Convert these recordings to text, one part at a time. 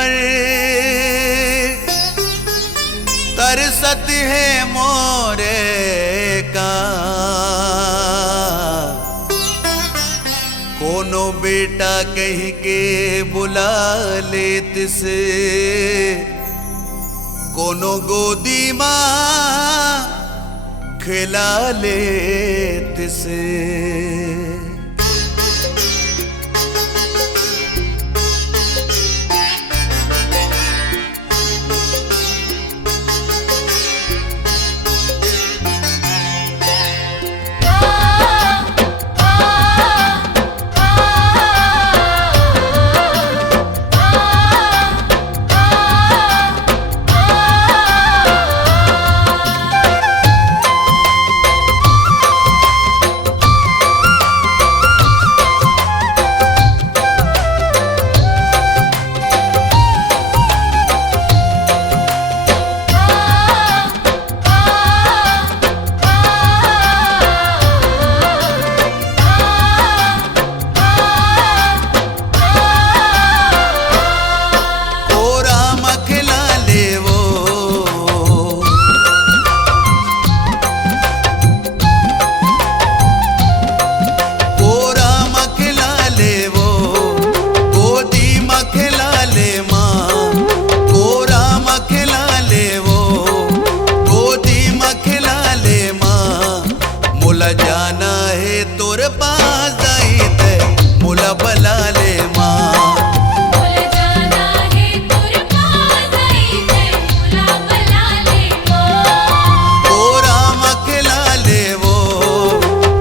पर तरसत है मोरे का। कोनो बेटा कह के बुला ले तिसे, कोनो गोदी माँ खिला ले तिसे। जाना है तोर पास जाइते मुला बला ले माँ। मुला जाना है तोर पास जाइते मुला बला ले माँ। कोरा मखला ले वो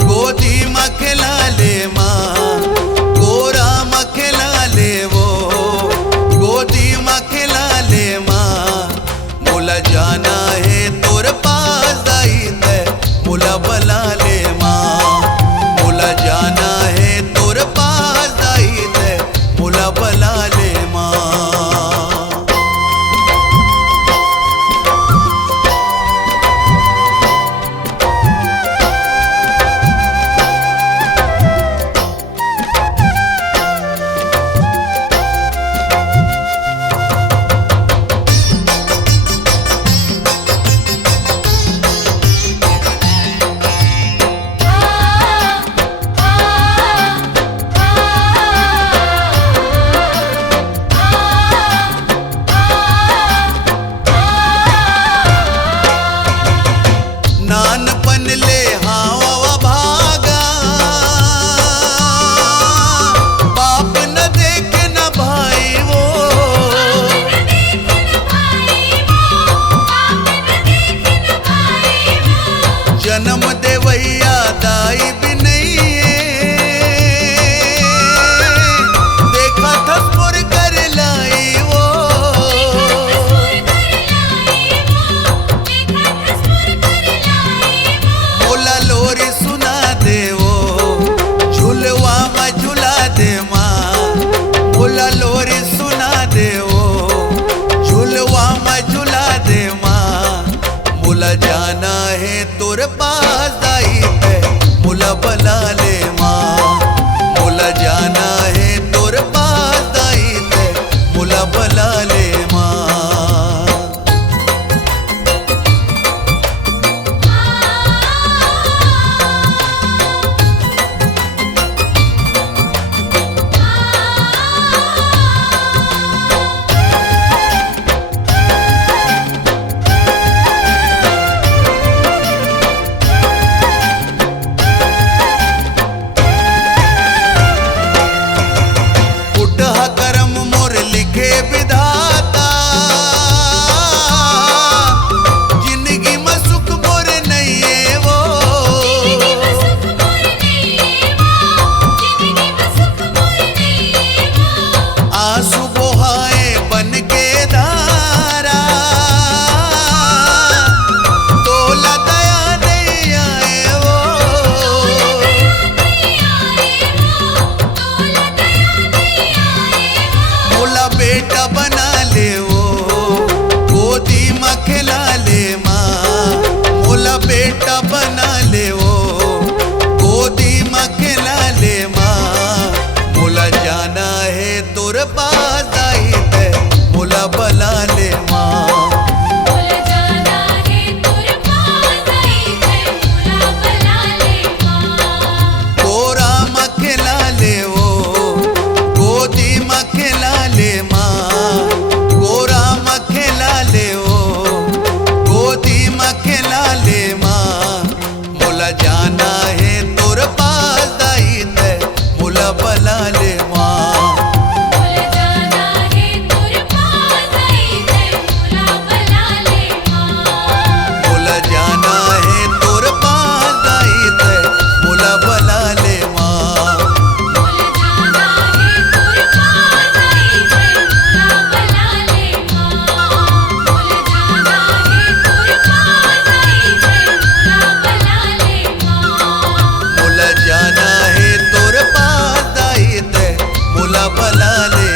गोदी मखला ले माँ। कोरा मखला ले वो गोदी मखला ले माँ। मुला जाना है तोर पास जाइते मुला बला ले माँ। मुला जाना है तोर पास जाइते मुला बला ले माँ। नानपन ले हावा भागा, बाप न देखे न भाई वो। जन्म देवैया दाई भी नहीं है, देखा थसपुर कर लाई वो। मोला लोरी सुना दे वो, झुलवा में झुला दे माँ। मोला लोरी सुना दे वो, झुलवा में झुला दे माँ। मुला जाना है तोर पास जाइते मुला बला ले माँ। मुला जाना है तोर पास जाइते मुला बला ले माँ। उठा करम मोर लिखे विधाता, जिंदगी में सुख मोर नहीं है वो। आंसू बहाए बन के धारा, तोला दया नहीं आए वो। मोला बेटा बना ले वो, गोदी में खिला ले माँ। मोला बेटा बना ले वो, गोदी में खिला ले माँ। मोला जाना है तोर पास जाइते गुलाब लाले